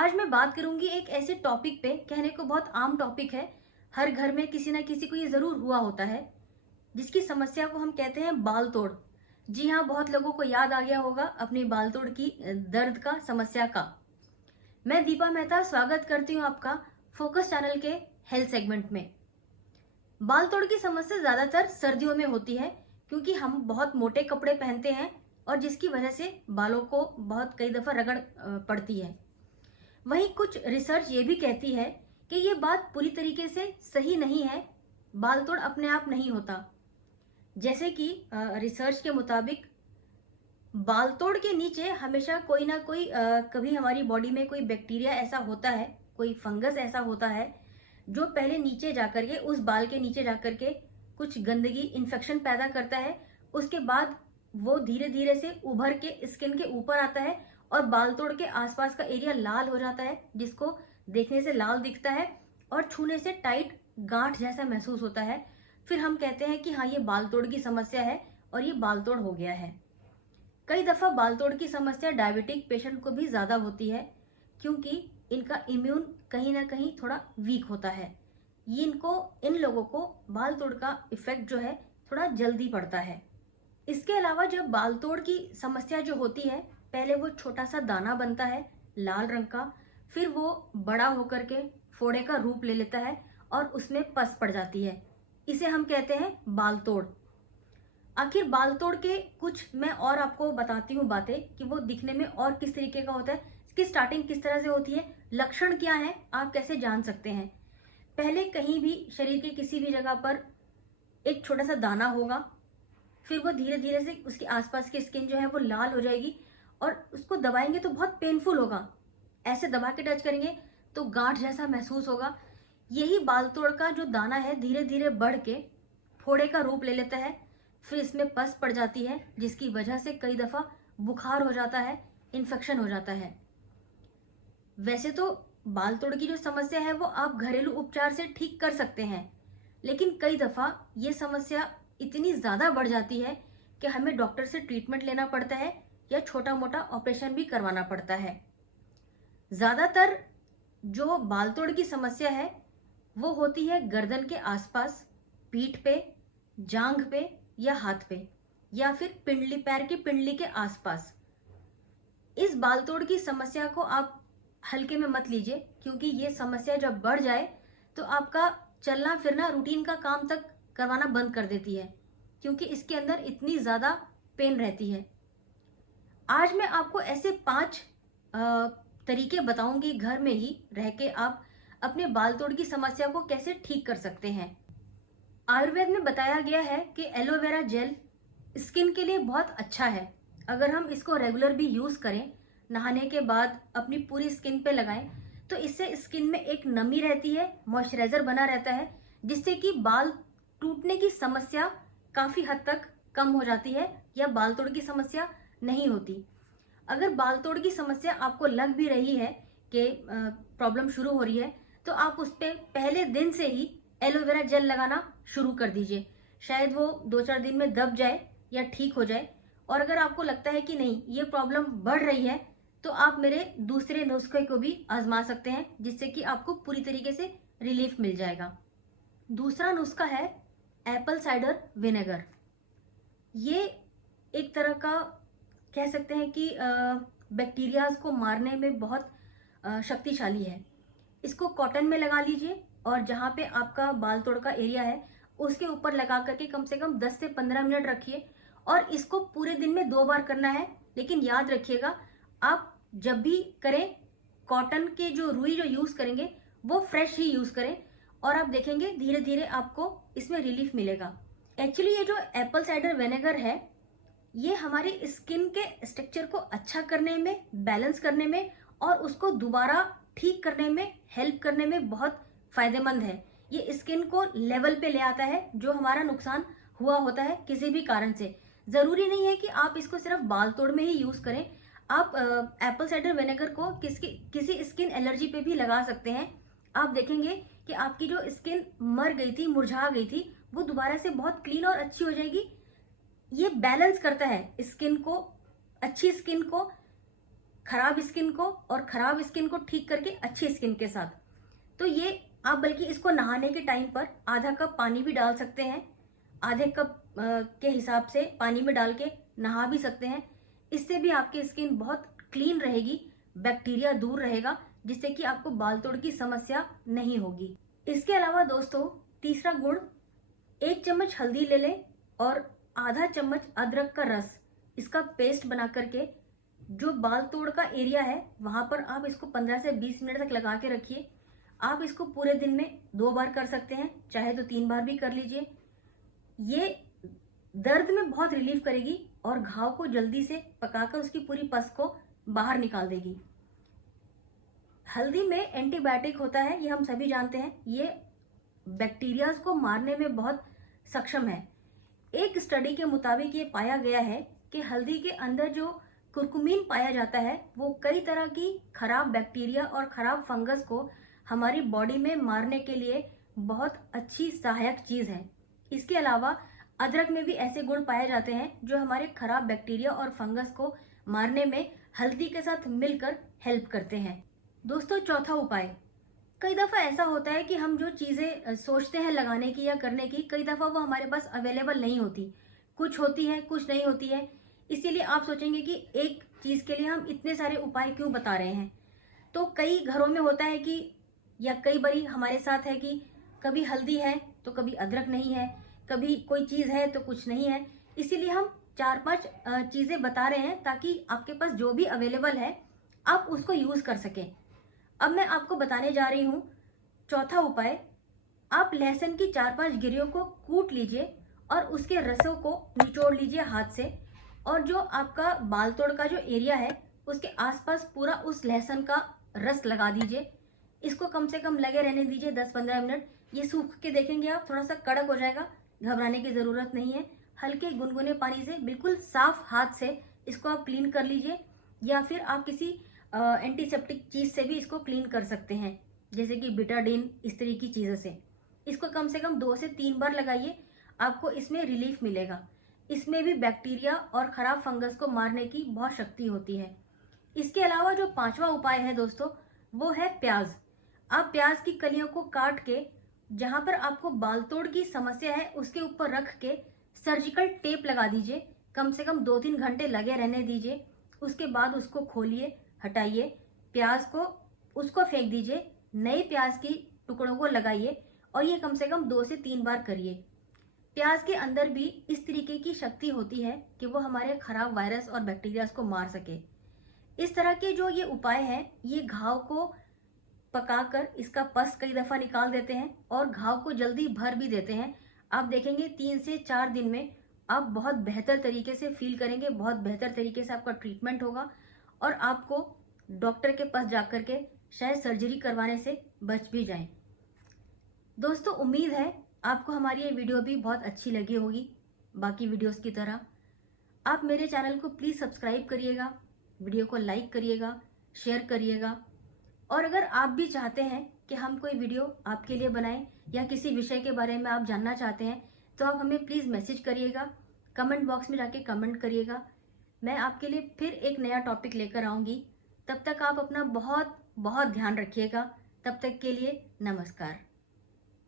आज मैं बात करूंगी एक ऐसे टॉपिक पे, कहने को बहुत आम टॉपिक है। हर घर में किसी ना किसी को ये जरूर हुआ होता है, जिसकी समस्या को हम कहते हैं बाल तोड़। जी हाँ, बहुत लोगों को याद आ गया होगा अपनी बाल तोड़ की दर्द का, समस्या का। मैं दीपा मेहता स्वागत करती हूँ आपका फोकस चैनल के हेल्थ सेगमेंट में। बाल तोड़ की समस्या ज्यादातर सर्दियों में होती है, क्योंकि हम बहुत मोटे कपड़े पहनते हैं और जिसकी वजह से बालों को बहुत कई दफा रगड़ पड़ती है। वहीं कुछ रिसर्च ये भी कहती है कि ये बात पूरी तरीके से सही नहीं है। बाल तोड़ अपने आप नहीं होता। जैसे कि रिसर्च के मुताबिक बाल तोड़ के नीचे हमेशा कोई ना कोई कभी हमारी बॉडी में कोई बैक्टीरिया ऐसा होता है, कोई फंगस ऐसा होता है जो पहले नीचे जाकर के, उस बाल के नीचे जाकर के कुछ गंदगी, इन्फेक्शन पैदा करता है। उसके बाद वो धीरे धीरे से उभर के स्किन के ऊपर आता है और बाल तोड़ के आसपास का एरिया लाल हो जाता है, जिसको देखने से लाल दिखता है और छूने से टाइट गांठ जैसा महसूस होता है। फिर हम कहते हैं कि हाँ, ये बाल तोड़ की समस्या है और ये बाल तोड़ हो गया है। कई दफा बाल तोड़ की समस्या डायबिटिक पेशेंट को भी ज्यादा होती है, क्योंकि इनका इम्यून कहीं ना कहीं थोड़ा वीक होता है। इन लोगों को बाल तोड़ का इफेक्ट जो है थोड़ा जल्दी पड़ता है। इसके अलावा जब बाल तोड़ की समस्या जो होती है, पहले वो छोटा सा दाना बनता है लाल रंग का, फिर वो बड़ा होकर के फोड़े का रूप ले लेता है और उसमें पस पड़ जाती है। इसे हम कहते हैं बाल तोड़। आखिर बाल तोड़ के कुछ मैं और आपको बताती हूँ बातें कि वो दिखने में और किस तरीके का होता है, इसकी स्टार्टिंग किस तरह से होती है, लक्षण क्या है, आप कैसे जान सकते हैं। पहले कहीं भी शरीर के किसी भी जगह पर एक छोटा सा दाना होगा, फिर वो धीरे धीरे से उसके आसपास की स्किन जो है वो लाल हो जाएगी और उसको दबाएंगे तो बहुत पेनफुल होगा। ऐसे दबा के टच करेंगे तो गांठ जैसा महसूस होगा। यही बाल तोड़ का जो दाना है धीरे धीरे बढ़ के फोड़े का रूप ले लेता है, फिर इसमें पस पड़ जाती है, जिसकी वजह से कई दफा बुखार हो जाता है, इन्फेक्शन हो जाता है। वैसे तो बाल तोड़ की जो समस्या है वो आप घरेलू उपचार से ठीक कर सकते हैं, लेकिन कई दफा ये समस्या इतनी ज्यादा बढ़ जाती है कि हमें डॉक्टर से ट्रीटमेंट लेना पड़ता है या छोटा मोटा ऑपरेशन भी करवाना पड़ता है। ज्यादातर जो बाल तोड़ की समस्या है वो होती है गर्दन के आसपास, पीठ पे, जांघ पे या हाथ पे, या फिर पिंडली, पैर की पिंडली के आसपास। इस बाल तोड़ की समस्या को आप हल्के में मत लीजिए, क्योंकि ये समस्या जब बढ़ जाए तो आपका चलना फिरना, रूटीन का काम तक करवाना बंद कर देती है, क्योंकि इसके अंदर इतनी ज्यादा पेन रहती है। आज मैं आपको ऐसे 5 तरीके बताऊंगी घर में ही रह के आप अपने बाल तोड़ की समस्या को कैसे ठीक कर सकते हैं। आयुर्वेद में बताया गया है कि एलोवेरा जेल स्किन के लिए बहुत अच्छा है। अगर हम इसको रेगुलर भी यूज करें, नहाने के बाद अपनी पूरी स्किन पे लगाएं, तो इससे स्किन में एक नमी रहती है, मॉइस्चराइजर बना रहता है, जिससे कि बाल टूटने की समस्या काफी हद तक कम हो जाती है या बाल तोड़ की समस्या नहीं होती। अगर बाल तोड़ की समस्या आपको लग भी रही है कि प्रॉब्लम शुरू हो रही है, तो आप उस पर पहले दिन से ही एलोवेरा जेल लगाना शुरू कर दीजिए। शायद वो 2-4 दिन में दब जाए या ठीक हो जाए। और अगर आपको लगता है कि नहीं, ये प्रॉब्लम बढ़ रही है, तो आप मेरे दूसरे नुस्खे को भी आजमा सकते हैं, जिससे कि आपको पूरी तरीके से रिलीफ मिल जाएगा। दूसरा नुस्खा है एप्पल साइडर विनेगर। ये एक तरह का कह सकते हैं कि बैक्टीरियाज को मारने में बहुत शक्तिशाली है। इसको कॉटन में लगा लीजिए और जहाँ पे आपका बाल तोड़ का एरिया है उसके ऊपर लगा करके कम से कम 10 से 15 मिनट रखिए। और इसको पूरे दिन में 2 बार करना है, लेकिन याद रखिएगा आप जब भी करें, कॉटन के जो रुई जो यूज करेंगे वो फ्रेश ही यूज करें, और आप देखेंगे धीरे धीरे आपको इसमें रिलीफ मिलेगा। एक्चुअली ये जो एप्पल साइडर विनेगर है, ये हमारी स्किन के स्ट्रक्चर को अच्छा करने में, बैलेंस करने में और उसको दोबारा ठीक करने में, हेल्प करने में बहुत फायदेमंद है। ये स्किन को लेवल पे ले आता है जो हमारा नुकसान हुआ होता है किसी भी कारण से। जरूरी नहीं है कि आप इसको सिर्फ बाल तोड़ में ही यूज करें। आप एप्पल साइडर विनेगर को किसी स्किन एलर्जी पे भी लगा सकते हैं। आप देखेंगे कि आपकी जो स्किन मर गई थी, मुरझा गई थी, वो दोबारा से बहुत क्लीन और अच्छी हो जाएगी। ये बैलेंस करता है स्किन को, अच्छी स्किन को खराब स्किन को और खराब स्किन को ठीक करके अच्छी स्किन के साथ। तो ये आप बल्कि इसको नहाने के टाइम पर आधा कप पानी भी डाल सकते हैं, आधे कप के हिसाब से पानी में डाल के नहा भी सकते हैं। इससे भी आपकी स्किन बहुत क्लीन रहेगी, बैक्टीरिया दूर रहेगा, जिससे कि आपको बाल तोड़ की समस्या नहीं होगी। इसके अलावा दोस्तों तीसरा गुण, 1 चम्मच हल्दी ले लें और आधा चम्मच अदरक का रस, इसका पेस्ट बना करके जो बाल तोड़ का एरिया है वहां पर आप इसको 15 से 20 मिनट तक लगा के रखिए। आप इसको पूरे दिन में 2 बार कर सकते हैं, चाहे तो 3 बार भी कर लीजिए। ये दर्द में बहुत रिलीफ करेगी और घाव को जल्दी से पकाकर उसकी पूरी पस को बाहर निकाल देगी। हल्दी में एंटीबायोटिक होता है, ये हम सभी जानते हैं। ये बैक्टीरियाज को मारने में बहुत सक्षम है। एक स्टडी के मुताबिक ये पाया गया है कि हल्दी के अंदर जो कुरकुमीन पाया जाता है वो कई तरह की खराब बैक्टीरिया और खराब फंगस को हमारी बॉडी में मारने के लिए बहुत अच्छी सहायक चीज है। इसके अलावा अदरक में भी ऐसे गुण पाए जाते हैं जो हमारे खराब बैक्टीरिया और फंगस को मारने में हल्दी के साथ मिलकर हेल्प करते हैं। दोस्तों चौथा उपाय, कई दफा ऐसा होता है कि हम जो चीजें सोचते हैं लगाने की या करने की, कई दफा वो हमारे पास अवेलेबल नहीं होती, कुछ होती है कुछ नहीं होती है। इसीलिए आप सोचेंगे कि एक चीज के लिए हम इतने सारे उपाय क्यों बता रहे हैं। तो कई घरों में होता है कि, या कई बारी हमारे साथ है कि कभी हल्दी है तो कभी अदरक नहीं है, कभी कोई चीज है तो कुछ नहीं है। इसीलिए हम 4-5 चीजें बता रहे हैं ताकि आपके पास जो भी अवेलेबल है आप उसको यूज कर सकें। अब मैं आपको बताने जा रही हूँ चौथा उपाय। आप लहसुन की 4-5 गिरियों को कूट लीजिए और उसके रसों को निचोड़ लीजिए हाथ से, और जो आपका बाल तोड़ का जो एरिया है उसके आसपास पूरा उस लहसुन का रस लगा दीजिए। इसको कम से कम लगे रहने दीजिए 10-15 मिनट। ये सूख के देखेंगे आप थोड़ा सा कड़क हो जाएगा, घबराने की ज़रूरत नहीं है। हल्के गुनगुने पानी से बिल्कुल साफ हाथ से इसको आप क्लीन कर लीजिए, या फिर आप किसी एंटीसेप्टिक चीज़ से भी इसको क्लीन कर सकते हैं, जैसे कि बिटाडीन, इस तरह की चीज़ों से। इसको कम से कम 2 से 3 बार लगाइए, आपको इसमें रिलीफ मिलेगा। इसमें भी बैक्टीरिया और ख़राब फंगस को मारने की बहुत शक्ति होती है। इसके अलावा जो 5वां उपाय है दोस्तों, वो है प्याज। आप प्याज की कलियों को काट के जहां पर आपको बाल तोड़ की समस्या है उसके ऊपर रख के सर्जिकल टेप लगा दीजिए। कम से कम 2-3 घंटे लगे रहने दीजिए। उसके बाद उसको खोलिए, हटाइए, प्याज को उसको फेंक दीजिए, नए प्याज की टुकड़ों को लगाइए और ये कम से कम 2 से 3 बार करिए। प्याज के अंदर भी इस तरीके की शक्ति होती है कि वो हमारे खराब वायरस और बैक्टीरिया को मार सके। इस तरह के जो ये उपाय हैं, ये घाव को पकाकर इसका पस कई दफ़ा निकाल देते हैं और घाव को जल्दी भर भी देते हैं। आप देखेंगे 3 से 4 दिन में आप बहुत बेहतर तरीके से फील करेंगे, बहुत बेहतर तरीके से आपका ट्रीटमेंट होगा और आपको डॉक्टर के पास जाकर के शायद सर्जरी करवाने से बच भी जाएं। दोस्तों उम्मीद है आपको हमारी ये वीडियो भी बहुत अच्छी लगी होगी। बाकी वीडियोस की तरह आप मेरे चैनल को प्लीज़ सब्सक्राइब करिएगा, वीडियो को लाइक करिएगा, शेयर करिएगा। और अगर आप भी चाहते हैं कि हम कोई वीडियो आपके लिए बनाएं या किसी विषय के बारे में आप जानना चाहते हैं तो आप हमें प्लीज़ मैसेज करिएगा, कमेंट बॉक्स में जाके कमेंट करिएगा। मैं आपके लिए फिर एक नया टॉपिक लेकर आऊँगी। तब तक आप अपना बहुत बहुत ध्यान रखिएगा। तब तक के लिए नमस्कार।